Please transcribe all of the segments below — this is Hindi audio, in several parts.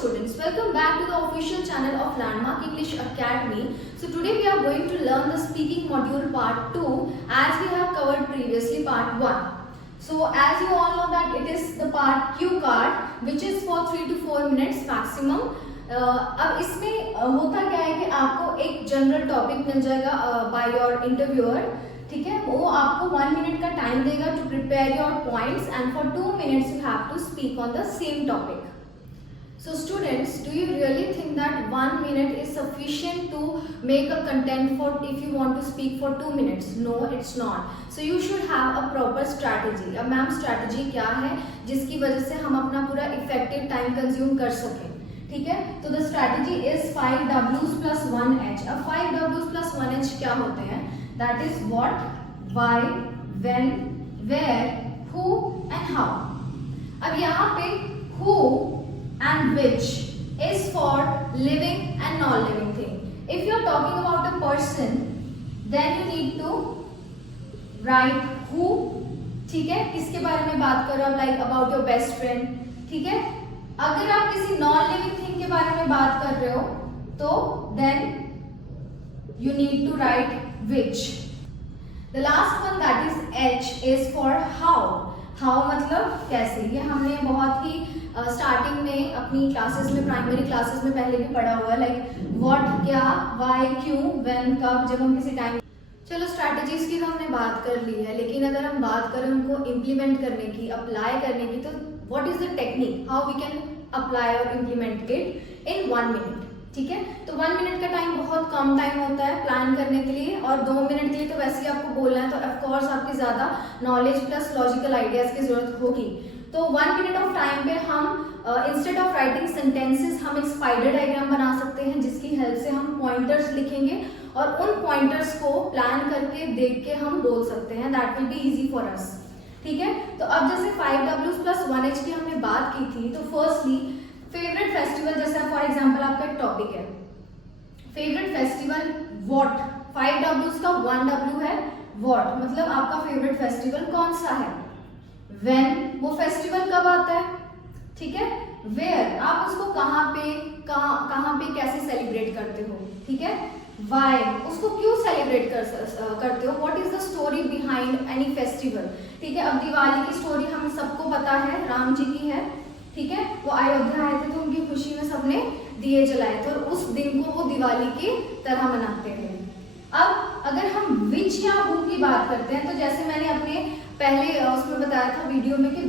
students, welcome back to the official channel of Landmark English Academy. So today we are going to learn the speaking module part 2 as we have covered previously part 1. So as you all know that it is the part cue card which is for 3 to 4 minutes maximum. अब इसमें होता क्या है कि आपको एक जनरल टॉपिक मिल जाएगा बाय योर इंटरव्यूअर, ठीक है। वो आपको 1 मिनट का टाइम देगा to prepare your points and for 2 minutes you have to speak on the same topic. So students, do you really think that 1 minute is sufficient to make a content for if you want to speak for 2 minutes? No, it's not. So you should have a proper strategy. अब मैम strategy क्या है जिसकी वजह से हम अपना पूरा effective time consume कर सकें, ठीक है। तो the strategy is 5 W's plus 1 H. अब 5 W's plus 1 H क्या होते हैं? That is what, why, when, where, who and how. अब यहाँ पे who and which is for living and non-living thing. If you are talking about a person, then you need to write who, ठीक है, किसके बारे में बात कर रहे हो, like about your best friend, ठीक है। अगर आप किसी non-living thing के बारे में बात कर रहे हो तो then you need to write which. The last one, that is H, is for how. How मतलब कैसे, ये हमने बहुत ही स्टार्टिंग में अपनी क्लासेस में, प्राइमरी क्लासेस में पहले भी पढ़ा हुआ है, लाइक व्हाट, क्या, व्हाई, क्यों, व्हेन, कब, जब हम किसी टाइम. चलो स्ट्रैटेजीज की तो हमने बात कर ली है, लेकिन अगर हम बात करें उनको इम्प्लीमेंट करने की, अप्लाई करने की, तो what is the technique, how we can apply और इम्प्लीमेंट इट इन 1 मिनट, ठीक है। तो 1 मिनट का टाइम बहुत कम टाइम होता है प्लान करने के लिए, और 2 मिनट के लिए तो वैसे ही आपको बोलना है, तो ऑफकोर्स आपकी ज़्यादा नॉलेज प्लस लॉजिकल आइडियाज़ की जरूरत होगी. तो 1 मिनट ऑफ टाइम पे हम इंस्टेड ऑफ राइटिंग सेंटेंसेस हम एक स्पाइडर डायग्राम बना सकते हैं जिसकी हेल्प से हम पॉइंटर्स लिखेंगे और उन पॉइंटर्स को प्लान करके देख के हम बोल सकते हैं. That will be easy for us, ठीक है। तो अब जैसे 5 W's plus 1 H की हमने बात की थी, तो फर्स्टली फेवरेट फेस्टिवल, जैसे फॉर एग्जाम्पल आपका एक टॉपिक है फेवरेट फेस्टिवल व्हाट, 5 W's का 1 W है व्हाट, मतलब आपका फेवरेट फेस्टिवल कौन सा है. व्हेन, वो फेस्टिवल कब आता है, ठीक है. वेयर, आप उसको कहाँ पे कैसे सेलिब्रेट करते हो, ठीक है. वाई, उसको क्यों सेलिब्रेट करते हो, what is the story behind any festival, ठीक है. अब दिवाली की स्टोरी हमें सबको पता है, राम जी की है, ठीक है. वो अयोध्या आए थे तो उनकी खुशी में सबने दिए जलाए थे और उस दिन को वो दिवाली की तरह मनाते हैं. अब अगर हम विच या हु की बात करते हैं, तो जैसे मैंने अपने पहले उसमें बताया था वीडियो में कि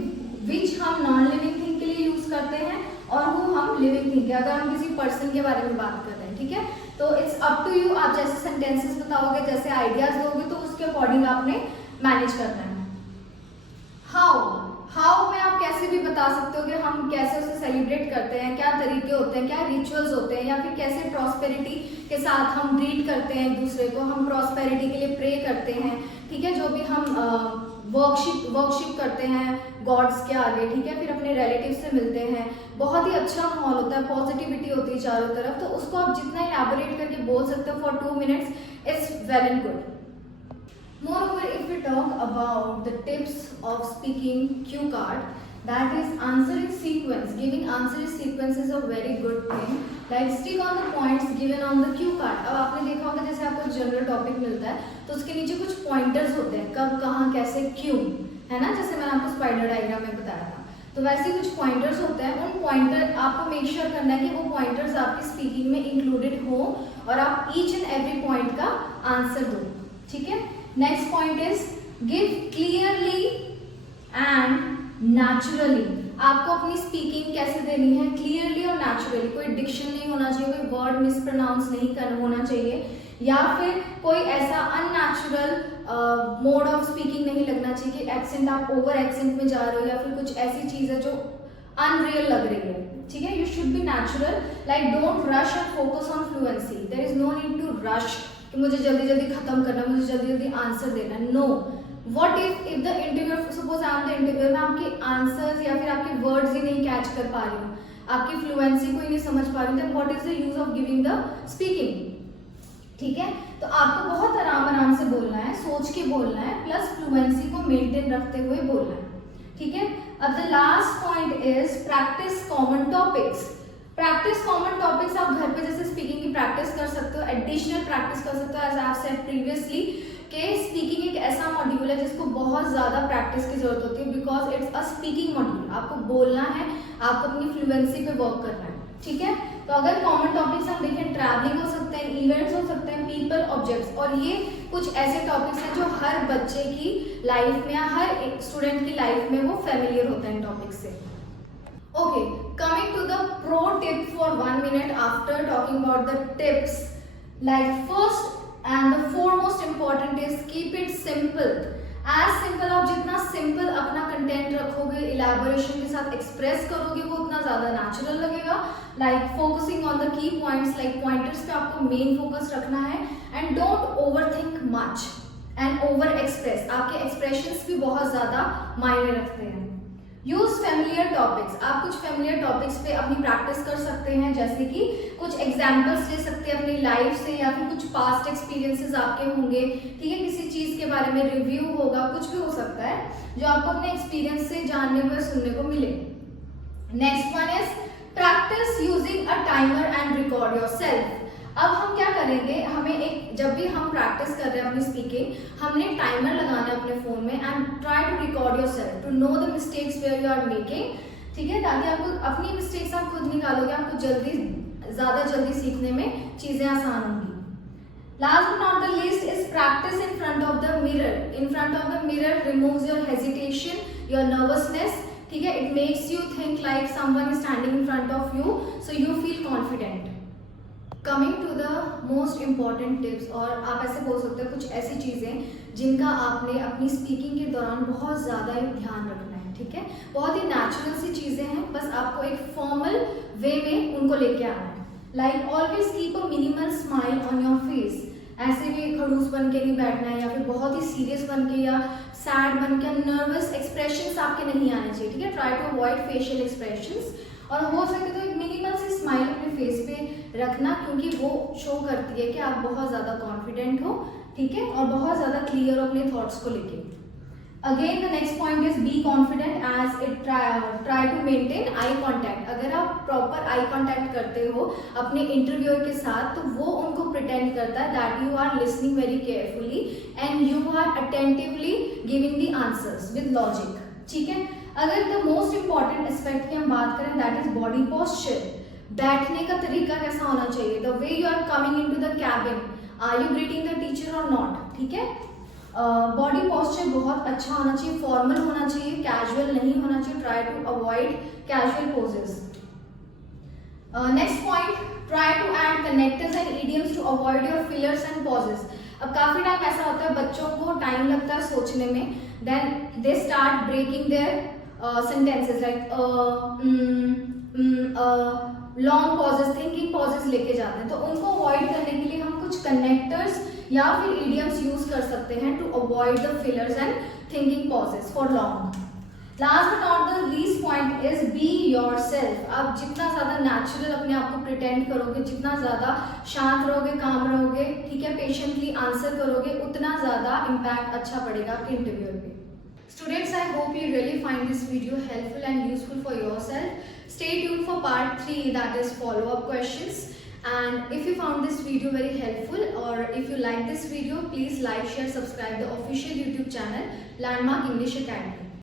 विच हम नॉन लिविंग थिंग के लिए यूज करते हैं और हु हम लिविंग थिंग के, अगर हम किसी पर्सन के बारे में बात कर रहे हैं, ठीक है. तो इट्स अप टू यू, आप जैसे सेंटेंसेस बताओगे, जैसे आइडियाज दोगे, तो उसके अकॉर्डिंग आपने मैनेज करना है. हाउ में आप कैसे भी बता सकते हो कि हम कैसे उसे सेलिब्रेट करते हैं, क्या तरीके होते हैं, क्या रिचुअल्स होते हैं, या फिर कैसे प्रॉस्पेरिटी के साथ हम ग्रीट करते हैं एक दूसरे को, हम प्रॉस्पेरिटी के लिए प्रे करते हैं, ठीक है. जो भी हम वर्कशिप करते हैं गॉड्स के आगे, ठीक है. फिर अपने रिलेटिव से मिलते हैं, बहुत ही अच्छा माहौल होता है, पॉजिटिविटी होती है चारों तरफ, तो उसको आप जितना इलैबोरेट करके बोल सकते हो for 2 minutes it's well and good. Moreover, if we talk about the tips of speaking cue card, that is answer in sequence. Giving answer in sequence is a very good thing. Like stick on the points given on the cue card. अब आपने देखा होगा जैसे आपको जनरल टॉपिक मिलता है तो उसके नीचे कुछ पॉइंटर्स होते हैं, कब, कहाँ, कैसे, क्यों, है ना, जैसे मैंने आपको स्पाइडर डायग्राम में बताया था. तो वैसे कुछ पॉइंटर्स होते हैं, उन पॉइंटर आपको मेक श्योर करना है कि वो पॉइंटर्स आपकी स्पीकिंग में इंक्लूडेड हो और आप ईच एंड एवरी पॉइंट का आंसर दो, ठीक है. Next point is give clearly and naturally. आपको अपनी स्पीकिंग कैसे देनी है, क्लियरली और नेचुरली. कोई डिक्शन नहीं होना चाहिए, कोई वर्ड मिसप्रोनाउंस नहीं होना चाहिए, या फिर कोई ऐसा अननेचुरल मोड ऑफ स्पीकिंग नहीं लगना चाहिए कि एक्सेंट, आप ओवर एक्सेंट में जा रहे हो या फिर कुछ ऐसी चीज़ है जो अनरियल लग रही है, ठीक है. You should be natural, like don't rush and focus on fluency. There is no need to rush कि मुझे जल्दी जल्दी खत्म करना, मुझे जल्दी जल्दी आंसर देना. No, what if the interviewer, suppose I am the interviewer, मैं आपके आंसर्स या फिर आपके वर्ड्स ही नहीं कैच कर पा रही हूँ, आपकी फ्लुएंसी को ही नहीं समझ पा रही हूँ, then what is the use of giving the speaking, ठीक है. तो आपको बहुत आराम से बोलना है, सोच के बोलना है, प्लस फ्लुएंसी को मेंटेन रखते हुए बोलना है, ठीक है. अब the last point is practice common topics. Practice common topics आप घर पे जैसे स्पीकिंग की प्रैक्टिस कर सकते हो, एडिशनल प्रैक्टिस कर सकते हो। As I have said previously कि स्पीकिंग एक ऐसा मॉड्यूल है जिसको बहुत ज़्यादा प्रैक्टिस की जरूरत होती है, because it's a speaking module. आपको बोलना है, आपको अपनी फ्लुएंसी पे वर्क करना है, ठीक है। तो अगर कॉमन टॉपिक्स हम देखें, ट्रैवलिंग हो सकते हैं, इवेंट्स हो सकते हैं, पीपल, ऑब्जेक्ट्स, और ये कुछ ऐसे टॉपिक्स हैं जो हर बच्चे की लाइफ में या हर एक स्टूडेंट की लाइफ में वो फेमिलियर होते हैं टॉपिक से। Okay, coming to the pro tip for 1 minute after talking about the tips. Like first and the foremost important is keep it simple. As simple आप जितना simple अपना कंटेंट रखोगे, इलेबोरेशन के साथ एक्सप्रेस करोगे, वो उतना ज़्यादा नेचुरल लगेगा। Like focusing on the key points, like pointers पे आपको मेन फोकस रखना है, and don't overthink much and over express. आपके एक्सप्रेशंस भी बहुत ज़्यादा मायने रखते हैं। यूज फेमिलियर टॉपिक्स, आप कुछ फेमिलियर टॉपिक्स पे अपनी प्रैक्टिस कर सकते हैं, जैसे कि कुछ एग्जाम्पल्स ले सकते हैं अपनी लाइफ से, या फिर कुछ पास्ट एक्सपीरियंसेस आपके होंगे, ठीक है, किसी चीज़ के बारे में रिव्यू होगा, कुछ भी हो सकता है जो आपको अपने एक्सपीरियंस से जानने को या सुनने को मिले। Next one is practice using a timer and record yourself. अब हम क्या करेंगे, हमें एक, जब भी हम प्रैक्टिस कर रहे हैं अपनी स्पीकिंग, हमने टाइमर लगाना है अपने फोन में, and try to record yourself to know the mistakes where you are making, ठीक है, ताकि आपको अपनी मिस्टेक्स आप खुद निकालोगे, आपको ज़्यादा जल्दी सीखने में चीज़ें आसान होंगी। Last but not the least is practice in front of the mirror. In front of the mirror removes your hesitation, your nervousness, ठीक है, it makes you think like someone is standing in front of you, so you feel confident. Coming to the most important tips, और आप ऐसे बोल सकते हो कुछ ऐसी चीज़ें जिनका आपने अपनी स्पीकिंग के दौरान बहुत ज़्यादा ध्यान रखना है, ठीक है, बहुत ही नेचुरल सी चीज़ें हैं, बस आपको एक फॉर्मल वे में उनको लेके आना है। Like always keep a minimal smile on your face, ऐसे भी खड़ूस बन के नहीं बैठना है, या फिर बहुत ही सीरियस बन के या सैड बन के, नर्वस एक्सप्रेशंस आपके नहीं आने चाहिए, ठीक है, try to avoid facial expressions, और हो सके तो एक मिनिमल सी स्माइल अपने फेस पे रखना, क्योंकि वो शो करती है कि आप बहुत ज़्यादा कॉन्फिडेंट हो, ठीक है, और बहुत ज़्यादा क्लियर हो अपने थॉट्स को लेके। Again the next point is be confident as it try to maintain eye contact. अगर आप प्रॉपर आई कॉन्टैक्ट करते हो अपने इंटरव्यूअर के साथ, तो वो उनको प्रिटेंड करता है that you are listening very carefully and you are attentively giving the answers with logic, ठीक है। अगर द मोस्ट इंपॉर्टेंट एस्पेक्ट की हम बात करें, दैट इज बॉडी पोस्चर। बैठने का तरीका कैसा होना चाहिए, the way you are coming in to the cabin, are you greeting the teacher or not, ठीक है। बॉडी पोस्चर बहुत अच्छा होना चाहिए, फॉर्मल होना चाहिए, कैजुअल नहीं होना चाहिए, try to avoid casual poses. Next point, try to add connectors and idioms to avoid your fillers and pauses. अब काफी टाइम ऐसा होता है बच्चों को टाइम लगता है सोचने में, then they start breaking their sentences like long pauses, thinking pauses लेके जाते हैं, तो उनको अवॉइड करने के लिए हम कुछ कनेक्टर्स या फिर इडियम्स यूज कर सकते हैं to avoid the fillers and thinking pauses for long. Last but not the least point is be yourself. आप जितना ज़्यादा नेचुरल अपने आप को प्रिटेंड करोगे, जितना ज़्यादा शांत रहोगे, काम रहोगे, ठीक है, पेशेंटली आंसर करोगे, उतना ज़्यादा इम्पैक्ट अच्छा पड़ेगा आपके इंटरव्यू पे। Students, I hope you really find this video helpful and useful for yourself. Stay tuned for part 3, that is follow-up questions. And if you found this video very helpful, or if you like this video, please like, share, subscribe the official YouTube channel Landmark English Academy.